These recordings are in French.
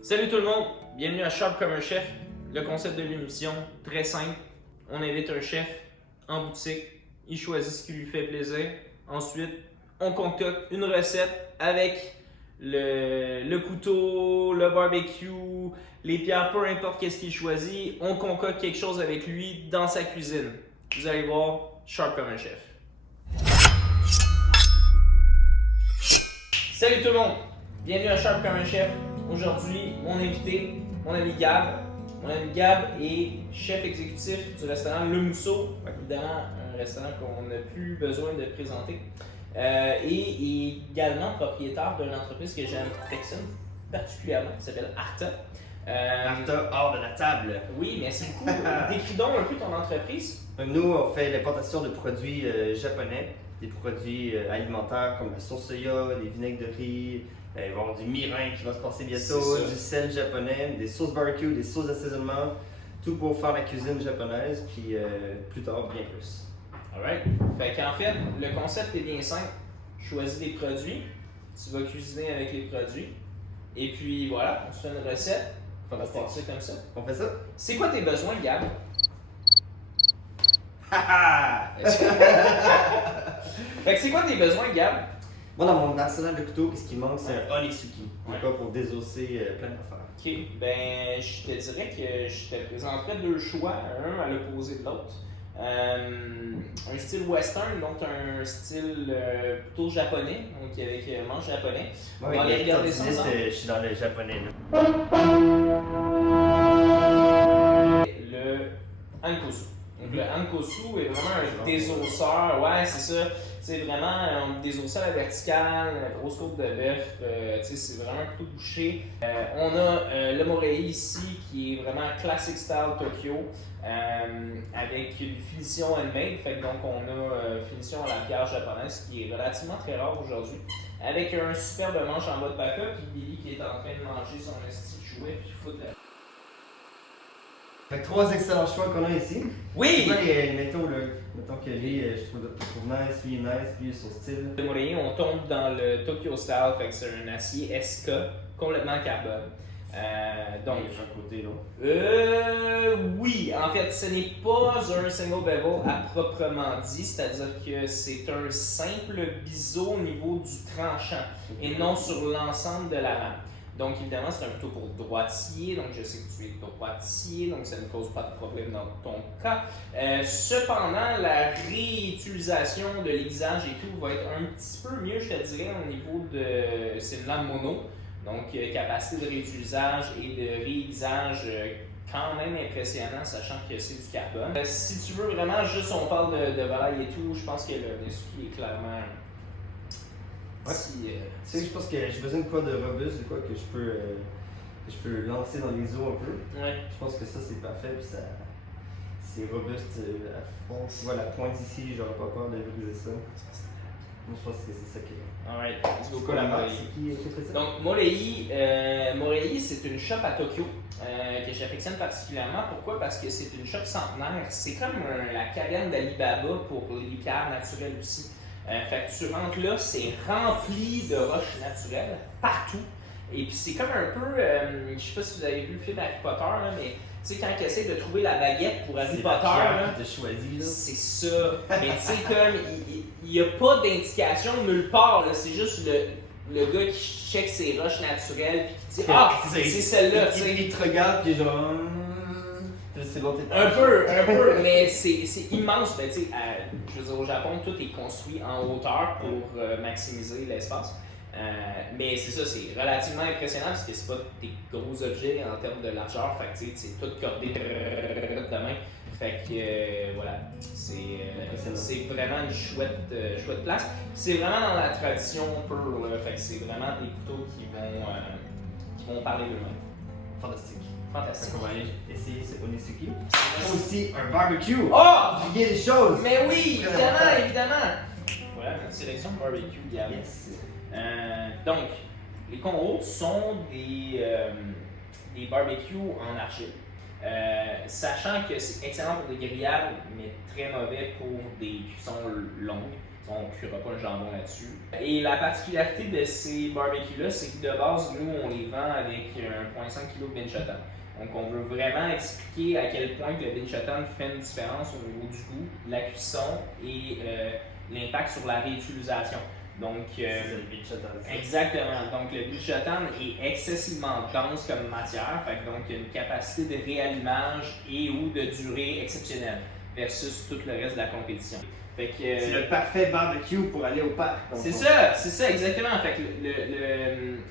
Salut tout le monde, bienvenue à Sharp comme un chef. Le concept de l'émission, très simple. On invite un chef en boutique, il choisit ce qui lui fait plaisir. Ensuite, on concocte une recette avec le couteau, le barbecue, les pierres, peu importe qu'est-ce qu'il choisit. On concocte quelque chose avec lui dans sa cuisine. Vous allez voir, Sharp comme un chef. Salut tout le monde, bienvenue à Sharp comme un chef. Aujourd'hui, mon invité, mon ami Gab. Mon ami Gab est chef exécutif du restaurant Le Mousseau, évidemment un restaurant qu'on n'a plus besoin de présenter. Et également propriétaire d'une entreprise que j'affectionne particulièrement, qui s'appelle Arta. Arta hors de la table. Oui, merci beaucoup. Décris donc un peu ton entreprise. Nous, on fait l'importation de produits japonais, des produits alimentaires comme la sauce soya, des vinaigres de riz, il va y avoir du mirin qui va se passer bientôt, du sel japonais, des sauces barbecue, des sauces d'assaisonnement, tout pour faire la cuisine japonaise, puis plus tard, bien plus. Alright. Fait qu'en fait, le concept est bien simple. Choisis des produits, tu vas cuisiner avec les produits, et puis voilà, on se fait une recette. On va passer comme ça. On fait ça? C'est quoi tes besoins, Gab? Fait que c'est quoi tes besoins, Gab? Moi, dans mon arsenal de couteau, qu'est-ce qui manque? C'est un onitsuki. D'accord, pour désosser plein d'affaires. Ok, ben je te dirais que je te présenterais deux choix, un à l'opposé de l'autre. Un style western, donc un style plutôt japonais, donc avec manche japonais. On va aller regarder ça ensemble. Je suis dans le japonais là. Le hankosu. Donc le hankosu est vraiment un désosseur, ouais c'est ça. C'est vraiment un désosseur à la verticale, grosse côte de bœuf, c'est vraiment un couteau bouché. On a le morei ici qui est vraiment classic style Tokyo avec une finition handmade. Fait que donc on a finition à la pierre japonaise qui est relativement très rare aujourd'hui. Avec un superbe manche en bas de paca, puis Billy qui est en train de manger son esti de chouette puis foutre la... Fait que trois excellents choix qu'on a ici. Oui! C'est quoi les métaux là? Mettons que lui, je trouve nice, lui est nice, lui son style. Le morei, on tombe dans le Tokyo style, fait que c'est un acier SK complètement carbone. Donc, un côté là. Oui, en fait, ce n'est pas un single bevel à proprement dit, c'est-à-dire que c'est un simple biseau au niveau du tranchant et non sur l'ensemble de la lame. Donc, évidemment, c'est un couteau pour droitier, donc je sais que tu es droitier, donc ça ne cause pas de problème dans ton cas. Cependant, la réutilisation de l'aiguisage et tout va être un petit peu mieux, je te dirais, au niveau de... C'est une lame mono, donc capacité de réutilisage et de réaiguisage quand même impressionnant, sachant que c'est du carbone. Si tu veux vraiment juste, on parle de volaille et tout, je pense que le Nesuki est clairement... Ouais. Tu sais, je pense que j'ai besoin de quoi de robuste, de quoi que je peux lancer dans les eaux un peu. Ouais. Je pense que ça c'est parfait, puis ça c'est robuste à fond. Tu vois la pointe ici, j'aurais pas peur de briser ça. Moi je pense que c'est ça qui est. Alright, let's go la marque, Morei. c'est qui fait ça? Donc Morei, c'est une shop à Tokyo que j'affectionne particulièrement. Pourquoi? Parce que c'est une shop centenaire. C'est comme la Cayenne d'Alibaba pour les pierres naturelles aussi. Fait que tu rentres là, c'est rempli de roches naturelles partout. Et puis c'est comme un peu, je sais pas si vous avez vu le film Harry Potter, là, mais tu sais, quand ils essaient de trouver la baguette pour Harry Potter, c'est ça. Mais tu sais, comme, il n'y a pas d'indication nulle part, là, c'est juste le gars qui check ses roches naturelles puis qui dit « Ah, c'est celle-là », tu sais. Il te regarde puis genre... C'est bon, un peu, mais c'est immense. Ben, je veux dire, au Japon, tout est construit en hauteur pour maximiser l'espace. Mais c'est ça, c'est relativement impressionnant parce que c'est pas des gros objets en termes de largeur. Fait que c'est tout cordé de main. Fait que voilà, c'est vraiment une chouette place. C'est vraiment dans la tradition pure. Là. Fait que c'est vraiment des couteaux qui vont parler d'eux-mêmes. Fantastique. Fantastique. On va aller essayer ce onitsuki. Aussi un barbecue. Oh! Oubliez les choses. Mais oui, évidemment. Voilà notre sélection de barbecue, Gab. Yes. Donc, les Conros sont des barbecues en argile. Sachant que c'est excellent pour des grillades, mais très mauvais pour des cuissons longues. On ne cuira pas le jambon là-dessus. Et la particularité de ces barbecues-là, c'est que de base, nous, on les vend avec 1,5 kg de binchotan. Donc, on veut vraiment expliquer à quel point le binchotan fait une différence au niveau du goût, la cuisson et l'impact sur la réutilisation. Donc, c'est le binchotan. Exactement. Donc, le binchotan est excessivement dense comme matière, fait que donc il y a une capacité de réallumage et ou de durée exceptionnelle versus tout le reste de la compétition. Fait que, c'est le parfait barbecue pour aller au parc. C'est ça, exactement. Fait que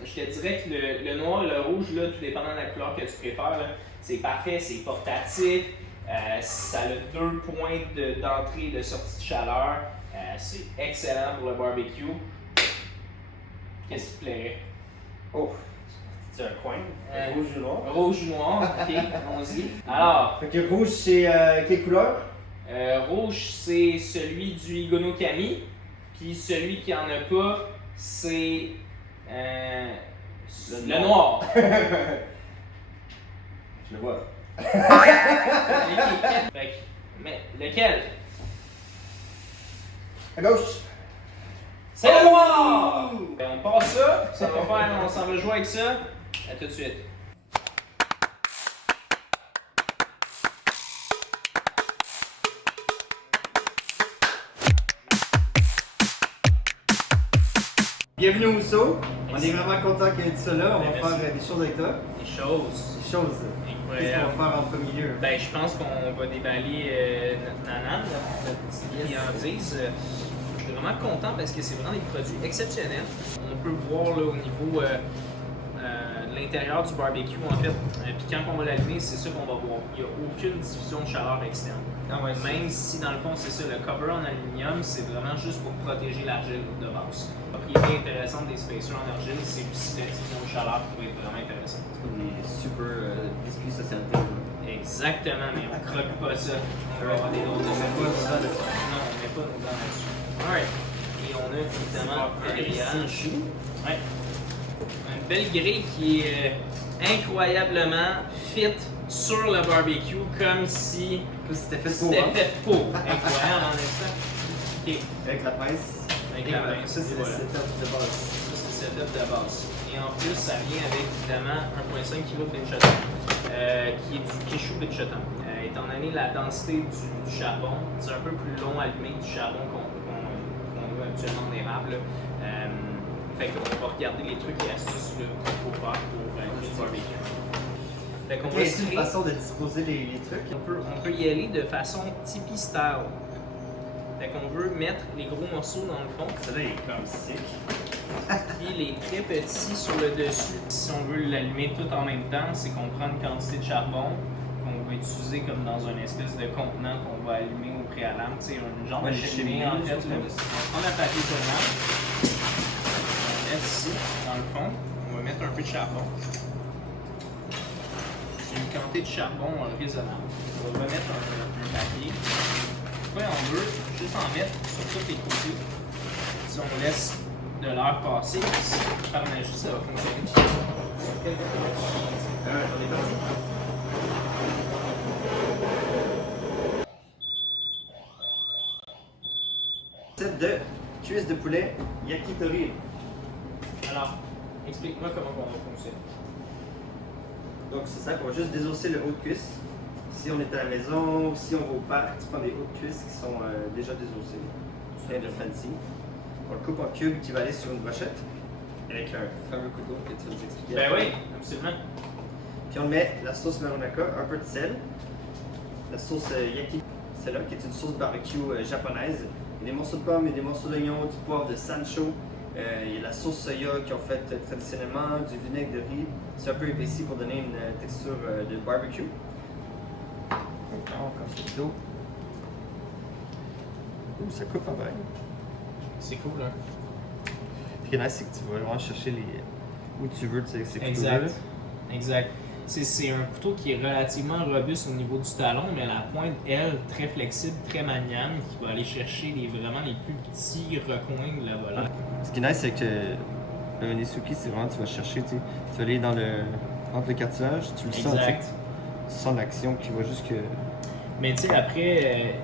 je te dirais que le noir et le rouge, là, tout dépendant de la couleur que tu préfères, là, c'est parfait, c'est portatif, ça a 2 points d'entrée et de sortie de chaleur. C'est excellent pour le barbecue. Qu'est-ce qui te plairait? Oh, c'est un coin. Rouge ou noir? Rouge ou noir, ok, allons-y. Alors. Fait que rouge, c'est quelle couleur? Rouge, c'est celui du Higono Kami. Puis celui qui en a pas, c'est le noir. Je le vois. Mais lequel? À gauche. C'est le noir! On passe ça va faire, on s'en va jouer avec ça. À tout de suite. Bienvenue au Mousseau. On Merci. est vraiment content qu'il y ait ça là. On va Merci. faire des choses avec toi. Des choses. Des choses. Qu'est-ce qu'on va faire en premier lieu? Ben, je pense qu'on va déballer notre nanan, notre petite friandise. Je suis vraiment content parce que c'est vraiment des produits exceptionnels. On peut voir là, au niveau de l'intérieur du barbecue, en fait. Puis quand on va l'allumer, c'est ça qu'on va voir. Il n'y a aucune diffusion de chaleur externe. Ah ouais, Même si dans le fond, c'est ça, le cover en aluminium, c'est vraiment juste pour protéger l'argile de base. La propriété intéressante des spacers en argile, c'est aussi la diffusion de chaleur qui va être vraiment intéressante. C'est comme des super biscuits sociétés. Exactement, mais on ne croque pas ça. On va avoir des autres de ça. pas ça dessus. Non, on met pas nos dents là-dessus. Alright. Et on a évidemment un grillage. Ouais. Une belle grille qui est incroyablement fit sur le barbecue, comme si C'était fait pour. c'était fait pour. Incroyable en instant. Ok. Avec la pince. Avec la pince. Ça, c'est le Voilà. setup de base. Ça, c'est le setup de base. Et en plus, ça vient avec évidemment 1,5 kg de binchotan, qui est du Kishu binchotan. Étant donné la densité du charbon, c'est un peu plus long à allumer du charbon qu'on a habituellement en érable. Fait qu'on va regarder les trucs et astuces qu'il faut faire pour le barbecue. Fait qu'on va C'est une tirer. façon de disposer les trucs. On peut y aller de façon Tipeee style. Fait qu'on veut mettre les gros morceaux dans le fond. Celui-là, il est comme sick. Puis les très petits sur le dessus. Si on veut l'allumer tout en même temps, c'est qu'on prend une quantité de charbon qu'on va utiliser comme dans une espèce de contenant qu'on va allumer au préalable. Tu sais, une genre de cheminée en fait. On prend la papier tournant. On va mettre ici, dans le fond. On va mettre un peu de charbon. C'est une quantité de charbon raisonnable. On va remettre un papier. Après, on veut juste en mettre sur tous les côtés. Si on laisse de l'air passer, par magie, ça va fonctionner. On est parti. Recette de cuisse de poulet yakitori. Alors, explique-moi comment on va fonctionner. Donc c'est ça, on va juste désosser le haut de cuisse. Si on est à la maison, si on va au parc, tu prends des hauts de cuisse qui sont déjà désossés. Rien de fancy. On le coupe en cubes qui va aller sur une brochette avec un fameux couteau que tu vas nous expliquer. Ben oui, absolument. Puis on met la sauce marinara, un peu de sel, la sauce yaki, celle-là qui est une sauce barbecue japonaise. Il y a des morceaux de pommes, il y a des morceaux d'oignon, du poivre de sancho. Il y a la sauce soya qu'ils ont faite traditionnellement, du vinaigre de riz. C'est un peu épaissi pour donner une texture de barbecue. Donc là, on casse le dos. Ouh, ça coupe pas mal. C'est cool, hein? Ce qui est nice, c'est que tu vas vraiment chercher où tu veux ces couteaux-là. Exact. Exact. C'est un couteau qui est relativement robuste au niveau du talon, mais la pointe, elle, très flexible, très maniable, qui va aller chercher vraiment les plus petits recoins de la volaille. Ce qui est nice, c'est que le Nisuki, c'est vraiment, tu vas chercher, tu vas aller entre le cartilage, tu le sens, Exact. tu sens l'action qui va jusque. Mais tu sais, après,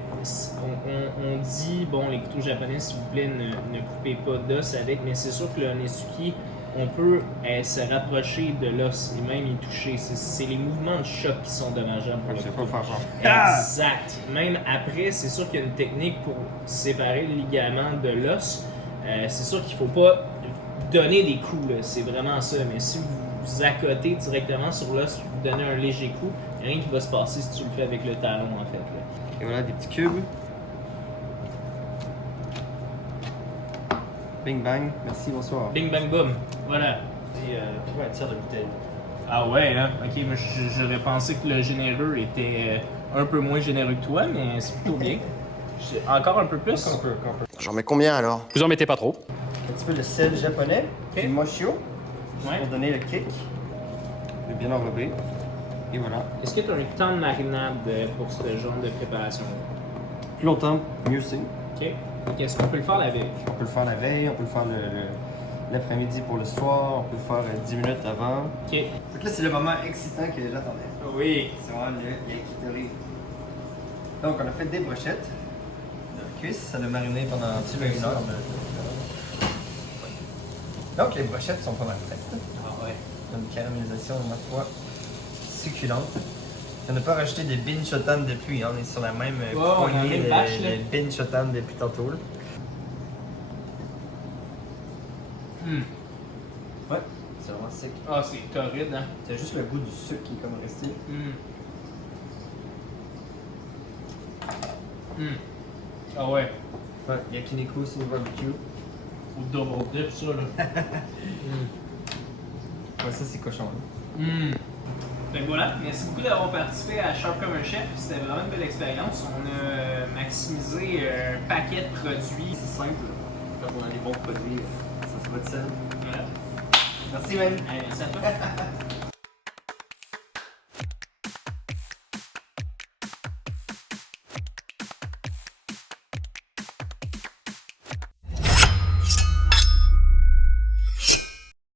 on dit, bon, les couteaux japonais, s'il vous plaît, ne coupez pas d'os avec, mais c'est sûr que le Onesuki, on peut se rapprocher de l'os et même y toucher. C'est les mouvements de choc qui sont dommageables pour le couteau. Exact. Même après, c'est sûr qu'il y a une technique pour séparer le ligament de l'os. C'est sûr qu'il ne faut pas donner des coups, là. C'est vraiment ça. Mais si vous accotez directement sur l'os, vous donnez un léger coup, il n'y a rien qui va se passer si tu le fais avec le talon, en fait. Là. Et voilà, des petits cubes. Bing bang, merci, bonsoir. Bing bang boom. Voilà. Et puis un tir de bouteille. Ah ouais, hein? Ok, mais j'aurais pensé que le généreux était un peu moins généreux que toi, mais c'est plutôt bien. Encore un peu plus? Encore un peu. J'en mets combien alors? Vous en mettez pas trop. Un petit peu de sel japonais, du moshio, Ouais. pour donner le kick. Le bien enrobé. Et voilà. Est-ce que tu as un temps de marinade pour ce genre de préparation? Plus longtemps, mieux c'est. Ok. Ok, est-ce qu'on peut le faire la veille? On peut le faire la veille, on peut le faire l'après-midi pour le soir, on peut le faire 10 minutes avant. Ok. Donc là, c'est le moment excitant que j'attendais. Oui. C'est vraiment le yakitori. Donc, on a fait des brochettes de cuisse. Ça a mariné pendant un petit peu une heure. Donc, les brochettes sont pas mal prêtes. Ah ouais. Une caramélisation, ma foi, succulente. On n'a pas rajouté des binchotan depuis, hein. On est sur la même poignée de binchotan depuis tantôt. Là. Ouais, c'est vraiment sec. Ah, c'est torride, hein? C'est juste le goût du sucre qui est comme resté. Ah ouais. Ouais, yakiniku sauce barbecue. Ou double dip, ça, là. Ouais, ça c'est cochon. Là. Donc voilà, merci beaucoup d'avoir participé à Sharp comme un chef. C'était vraiment une belle expérience. On a maximisé un paquet de produits. C'est simple. Quand on a les bons produits, ça se voit de sel. Voilà. Merci, man. Allez, merci à toi.